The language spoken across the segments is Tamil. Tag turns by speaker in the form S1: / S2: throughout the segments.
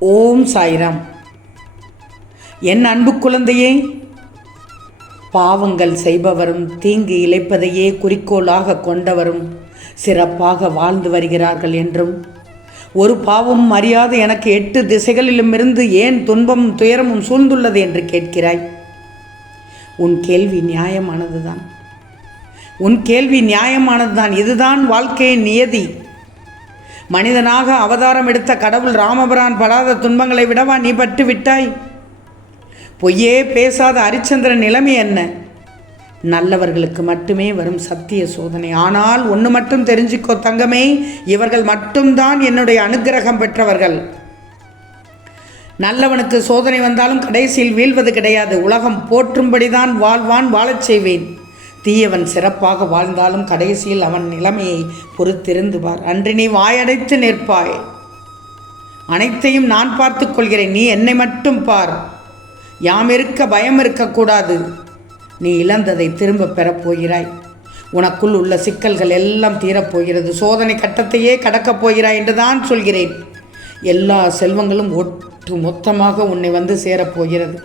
S1: ஓம் சாய்ராம். என் அன்பு குழந்தையே பாவங்கள் செய்பவரும் தீங்கு இழைப்பதையே குறிக்கோளாக கொண்டவரும் சிறப்பாக வாழ்ந்து வருகிறார்கள் என்றும் ஒரு பாவம் அறியாத எனக்கு எட்டு திசைகளிலுமிருந்து ஏன் துன்பமும் துயரமும் சூழ்ந்துள்ளது என்று கேட்கிறாய்? உன் கேள்வி நியாயமானதுதான். உன் கேள்வி நியாயமானதுதான். இதுதான் வாழ்க்கையின் நியதி. மனிதனாக அவதாரம் எடுத்த கடவுள் ராமபிரான் படாத துன்பங்களை விடவா நீ பட்டு விட்டாய்? பொய்யே பேசாத ஹரிச்சந்திரன் நிலைமை என்ன? நல்லவர்களுக்கு மட்டுமே வரும் சத்திய சோதனை. ஆனால் ஒன்று மட்டும் தெரிஞ்சுக்கோ தங்கமே இவர்கள் மட்டும்தான் என்னுடைய அனுக்கிரகம் பெற்றவர்கள். நல்லவனுக்கு சோதனை வந்தாலும் கடைசியில் வீழ்வது கிடையாது. உலகம் போற்றும்படிதான் வாழ்வான் வாழச் செய்வேன். தீயவன் சிறப்பாக வாழ்ந்தாலும் கடைசியில் அவன் நிலைமையை பொறுத்திருந்து பார் அன்று நீ வாயடைத்து நிற்பாய். அனைத்தையும் நான் பார்த்து கொள்கிறேன். நீ என்னை மட்டும் பார். யாம் இருக்க பயம் இருக்கக்கூடாது நீ இழந்ததை திரும்ப பெறப் போகிறாய். உனக்குள் உள்ள சிக்கல்கள் எல்லாம் தீரப்போகிறது சோதனை கட்டத்தையே கடக்கப் போகிறாய் என்று தான் சொல்கிறேன். எல்லா செல்வங்களும் ஒட்டு மொத்தமாக உன்னை வந்து சேரப்போகிறது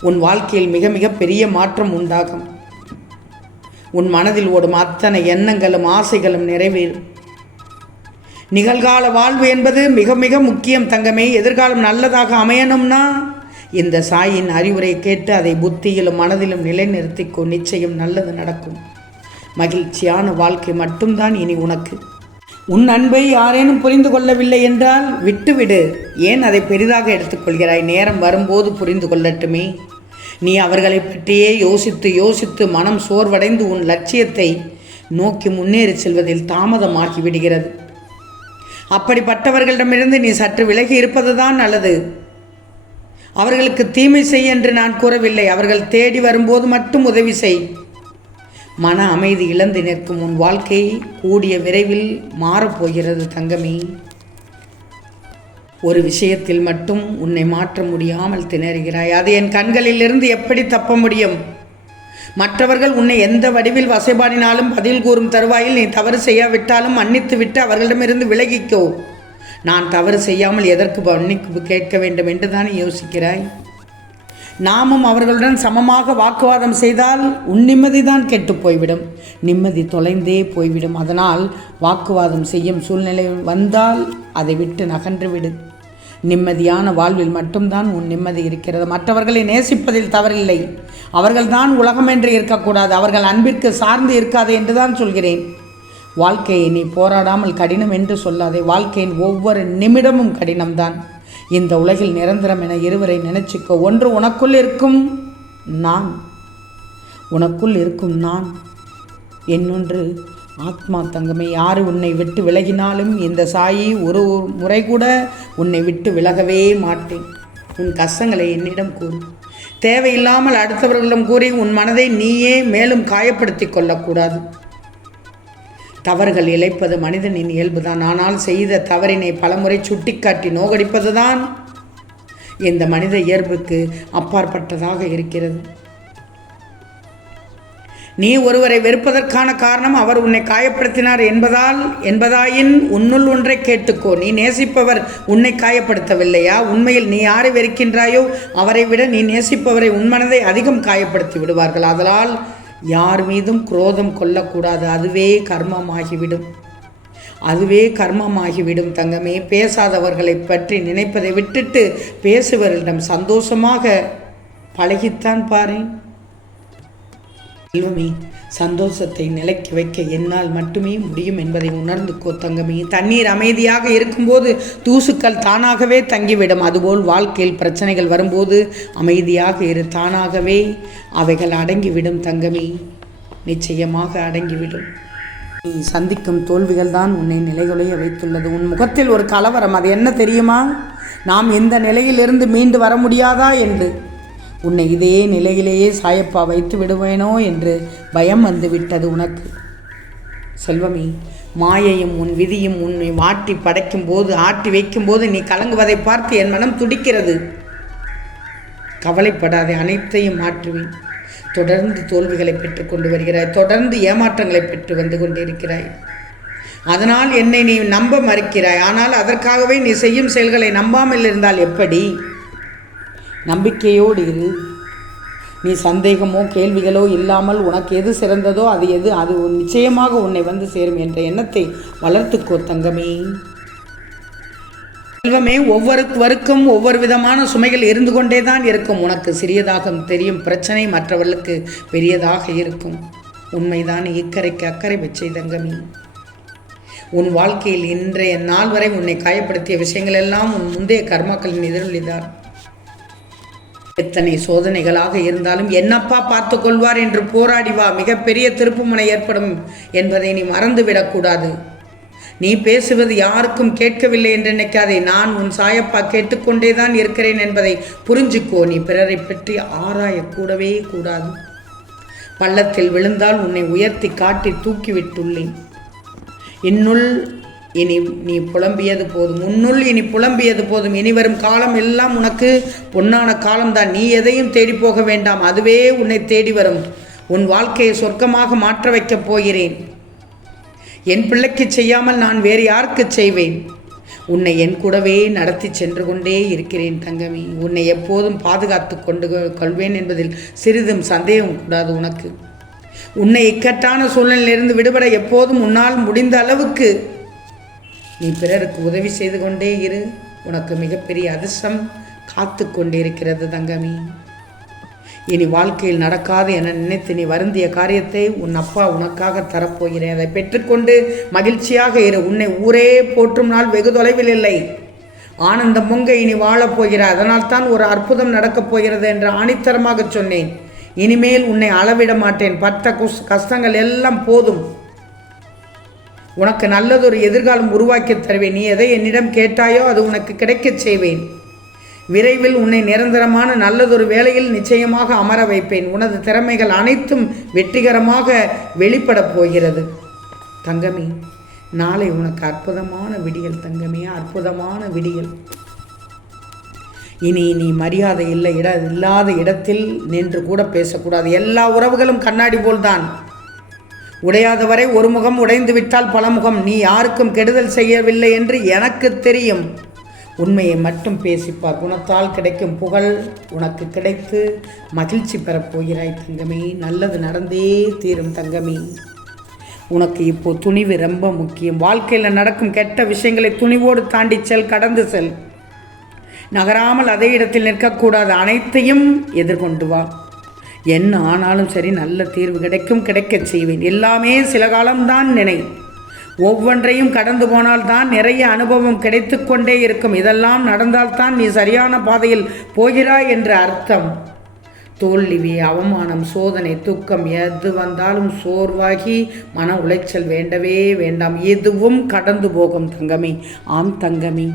S1: உன் வாழ்க்கையில் மிக மிக பெரிய மாற்றம் உண்டாகும். உன் மனதில் ஓடும் அத்தனை எண்ணங்களும் ஆசைகளும் நிறைவேறும் நிகழ்கால வாழ்வு என்பது மிக மிக முக்கியம் தங்கமே. எதிர்காலம் நல்லதாக அமையணும்னா இந்த சாயின் அறிவுரை கேட்டு அதை புத்தியிலும் மனதிலும் நிலைநிறுத்திக்கோ. நிச்சயம் நல்லது நடக்கும். மகிழ்ச்சியான வாழ்க்கை மட்டும்தான் இனி உனக்கு. உன் அன்பை யாரேனும் புரிந்து கொள்ளவில்லை என்றால் விட்டுவிடு. ஏன் அதை பெரிதாக எடுத்துக்கொள்கிறாய்? நேரம் வரும்போது புரிந்து கொள்ளட்டுமே. நீ அவர்களை பற்றியே யோசித்து யோசித்து மனம் சோர்வடைந்து உன் லட்சியத்தை நோக்கி முன்னேறி செல்வதில் தாமதமாகி விடுகிறது. அப்படிப்பட்டவர்களிடமிருந்து நீ சற்று விலகி இருப்பதுதான் நல்லது. அவர்களுக்கு தீமை செய் என்று நான் கூறவில்லை. அவர்கள் தேடி வரும்போது மட்டும் உதவி செய். மன அமைதி இழந்து நிற்கும் உன் வாழ்க்கை கூடிய விரைவில் மாறப்போகிறது தங்கமே. ஒரு விஷயத்தில் மட்டும் உன்னை மாற்ற முடியாமல் திணறுகிறாய். அது என் கண்களிலிருந்து எப்படி தப்ப முடியும்? மற்றவர்கள் உன்னை எந்த வடிவில் வசைபாடினாலும் பதில் கூறும் தருவாயில் நீ தவறு செய்யாவிட்டாலும் மன்னித்து விட்டு அவர்களிடமிருந்து விலகிக்கோ. நான் தவறு செய்யாமல் எதற்கு மன்னிப்பு கேட்க வேண்டும் என்று தான் யோசிக்கிறாய்? நாமும் அவர்களுடன் சமமாக வாக்குவாதம் செய்தால் உன் நிம்மதிதான் கெட்டு போய்விடும். நிம்மதி தொலைந்தே போய்விடும். அதனால் வாக்குவாதம் செய்யும் சூழ்நிலை வந்தால் அதை விட்டு நகன்று விடு. நிம்மதியான வாழ்வில் மட்டும்தான் உன் நிம்மதி இருக்கிறது. மற்றவர்களை நேசிப்பதில் தவறில்லை. அவர்கள்தான் உலகம் என்று இருக்கக்கூடாது. அவர்கள் அன்பிற்கு சார்ந்து இருக்காது என்று தான் சொல்கிறேன். வாழ்க்கையை நீ போராடாமல் கடினம் என்று சொல்லாதே. வாழ்க்கையின் ஒவ்வொரு நிமிடமும் கடினம்தான். இந்த உலகில் நிரந்தரம் என இருவரை நினைச்சுக்கோ. ஒன்று உனக்குள் இருக்கும் நான். உனக்குள் இருக்கும் நான். என்னொன்று ஆத்மா தங்கமே யார் உன்னை விட்டு விலகினாலும் இந்த சாயி ஒரு முறை கூட உன்னை விட்டு விலகவே மாட்டேன். உன் கஷ்டங்களை என்னிடம் கூறு. தேவையில்லாமல் அடுத்தவர்களிடம் கூறி உன் மனதை நீயே மேலும் காயப்படுத்தி கொள்ளக்கூடாது. தவறுகள் இழைப்பது மனிதனின் இயல்புதான். ஆனால் செய்த தவறினை பலமுறை சுட்டிக்காட்டி நோகடிப்பதுதான் இந்த மனித இயல்புக்கு அப்பாற்பட்டதாக இருக்கிறது. நீ ஒருவரை வெறுப்பதற்கான காரணம் அவர் உன்னை காயப்படுத்தினார் என்பதால் என்பதாயின் உன்னுள் ஒன்றை கேட்டுக்கோ. நீ நேசிப்பவர் உன்னை காயப்படுத்தவில்லையா? உண்மையில் நீ யாரை வெறுக்கின்றாயோ அவரை விட நீ நேசிப்பவரை உன் மனதை அதிகம் காயப்படுத்தி விடுவார்கள். அதனால் யார் மீதும் குரோதம் கொள்ளக்கூடாது. அதுவே கர்மமாகிவிடும். அதுவே கர்மமாகிவிடும் தங்கமே. பேசாதவர்களை பற்றி நினைப்பதை விட்டுட்டு பேசுவரிடம் சந்தோஷமாக பழகித்தான் பாரேன். செல்வமே சந்தோஷத்தை நிலைக்க வைக்க என்னால் மட்டுமே முடியும் என்பதை உணர்ந்துக்கோ தங்கமே. தண்ணீர் அமைதியாக இருக்கும்போது தூசுக்கள் தானாகவே தங்கிவிடும். அதுபோல் வாழ்க்கையில் பிரச்சனைகள் வரும்போது அமைதியாக இரு தானாகவே அவைகள் அடங்கிவிடும் தங்கமே. நிச்சயமாக அடங்கிவிடும். நீ சந்திக்கும் தோல்விகள் தான் உன்னை நிலைகுலைய வைத்துள்ளது. உன் முகத்தில் ஒரு கலவரம் அது என்ன தெரியுமா? நாம் இந்த நிலையிலிருந்து மீண்டு வர முடியாதா என்று. உன்னை இதே நிலையிலேயே சாயப்பா வைத்து விடுவேனோ என்று பயம் வந்து விட்டது உனக்கு. செல்வமே மாயையும் உன் விதியும் உன்னை வாட்டி படைக்கும் போது ஆட்டி வைக்கும்போது நீ கலங்குவதை பார்த்து என் மனம் துடிக்கிறது. கவலைப்படாதே அனைத்தையும் மாற்றுவேன். தொடர்ந்து தோல்விகளை பெற்றுக்கொண்டு வருகிறாய். தொடர்ந்து ஏமாற்றங்களை பெற்று வந்து கொண்டிருக்கிறாய். அதனால் என்னை நீ நம்ப மறுக்கிறாய். ஆனால் அதற்காகவே நீ செய்யும் செயல்களை நம்பாமல் இருந்தால் எப்படி? நம்பிக்கையோடு இரு. நீ சந்தேகமோ கேள்விகளோ இல்லாமல் உனக்கு எது சிறந்ததோ அது எது அது நிச்சயமாக உன்னை வந்து சேரும் என்ற எண்ணத்தை வளர்த்துக்கோ தங்கமே. செல்வமே ஒவ்வொருவருக்கும் ஒவ்வொரு விதமான சுமைகள் இருந்து கொண்டே தான் இருக்கும். உனக்கு சிறியதாக தெரியும் பிரச்சனை மற்றவர்களுக்கு பெரியதாக இருக்கும். உண்மைதான் இக்கரைக்கு அக்கறை வச்சை தங்கமே. உன் வாழ்க்கையில் இன்றைய நாள் வரை உன்னை காயப்படுத்திய விஷயங்கள் எல்லாம் உன் முந்தைய கர்மாக்களின் எதிரொலிதான் எத்தனை சோதனைகளாக இருந்தாலும் என்னப்பா பார்த்து கொள்வார் என்று போராடி வா. மிகப்பெரிய திருப்புமுனை ஏற்படும் என்பதை நீ மறந்துவிடக்கூடாது நீ பேசுவது யாருக்கும் கேட்கவில்லை என்று நினைக்காதே. நான் உன் சாயப்பா கேட்டுக்கொண்டே தான் இருக்கிறேன் என்பதை புரிஞ்சுக்கோ. நீ பிறரை பற்றி ஆராயக்கூடவே கூடாது. பள்ளத்தில் விழுந்தால் உன்னை உயர்த்தி காட்டி தூக்கிவிட்டுள்ளேன். இன்னுள் இனி நீ புலம்பியது போதும். உன்னுள் இனி புலம்பியது போதும். இனி வரும் காலம் எல்லாம் உனக்கு பொன்னான காலம்தான். நீ எதையும் தேடி போக வேண்டாம். அதுவே உன்னை தேடி வரும். உன் வாழ்க்கையை சொர்க்கமாக மாற்ற வைக்கப் போகிறேன். என் பிள்ளைக்கு செய்யாமல் நான் வேறு யாருக்கு செய்வேன்? உன்னை என் கூடவே நடத்தி சென்று கொண்டே இருக்கிறேன் தங்கமி. உன்னை எப்போதும் பாதுகாத்து கொண்டு கொள்வேன் என்பதில் சிறிதும் சந்தேகம் கூடாது உனக்கு. உன்னை இக்கட்டான சூழ்நிலையிலிருந்து விடுபட எப்போதும் உன்னால் முடிந்த அளவுக்கு நீ பிறருக்கு உதவி செய்து கொண்டே இரு. உனக்கு மிகப்பெரிய அதிர்ஷ்டம் காத்து கொண்டிருக்கிறது தங்கமி. இனி வாழ்க்கையில் நடக்காது என நினைத்து நீ வருந்திய காரியத்தை உன் அப்பா உனக்காக தரப்போகிறேன். அதை பெற்றுக்கொண்டு மகிழ்ச்சியாக இரு. உன்னை ஊரே போற்றும் நாள் வெகு தொலைவில் இல்லை. ஆனந்தம் பொங்க இனி வாழப் அதனால்தான் அதனால் தான் ஒரு அற்புதம் நடக்கப் போகிறது என்று ஆணித்தரமாக சொன்னேன். இனிமேல் உன்னை அளவிட மாட்டேன். பட்ட கஷ்டங்கள் எல்லாம் போதும். உனக்கு நல்லதொரு எதிர்காலம் உருவாக்கி தருவேன். நீ எதை என்னிடம் கேட்டாயோ அது உனக்கு கிடைக்கச் செய்வேன். விரைவில் உன்னை நிரந்தரமான நல்லதொரு வேலையில் நிச்சயமாக அமர வைப்பேன். உனது திறமைகள் அனைத்தும் வெற்றிகரமாக வெளிப்படப் போகிறது. தங்கமி நாளை உனக்கு அற்புதமான விடியல் தங்கமே அற்புதமான விடியல். இனி நீ மரியாதை இல்லை இட இல்லாத இடத்தில் நின்று கூட பேசக்கூடாது. எல்லா உறவுகளும் கண்ணாடி போல்தான். உடையாதவரை ஒரு முகம் உடைந்துவிட்டால் பலமுகம் பல முகம். நீ யாருக்கும் கெடுதல் செய்யவில்லை என்று எனக்கு தெரியும். உண்மையை மட்டும் பேசிப்பார். குணத்தால் கிடைக்கும் புகழ் உனக்கு கிடைத்து மகிழ்ச்சி பெறப்போகிறாய் தங்கமே. நல்லது நடந்தே தீரும் தங்கமே. உனக்கு இப்போ துணிவு ரொம்ப முக்கியம். வாழ்க்கையில் நடக்கும் கெட்ட விஷயங்களை துணிவோடு தாண்டி செல் கடந்து செல். நகராமல் அதே இடத்தில் நிற்கக்கூடாது அனைத்தையும் எதிர்கொண்டு வா. என்ன ஆனாலும் சரி நல்ல தீர்வு கிடைக்கும் கிடைக்கச் செய்வேன். எல்லாமே சில காலம்தான் நினை. ஒவ்வொன்றையும் கடந்து போனால் தான் நிறைய அனுபவம் கிடைத்து கொண்டே இருக்கும். இதெல்லாம் நடந்தால்தான் நீ சரியான பாதையில் போகிறாய் என்று அர்த்தம். தோல்வி அவமானம் சோதனை துக்கம் எது வந்தாலும் சோர்வாகி மன உளைச்சல் வேண்டவே வேண்டாம். எதுவும் கடந்து போகும் தங்கமே. ஆம் தங்கமே.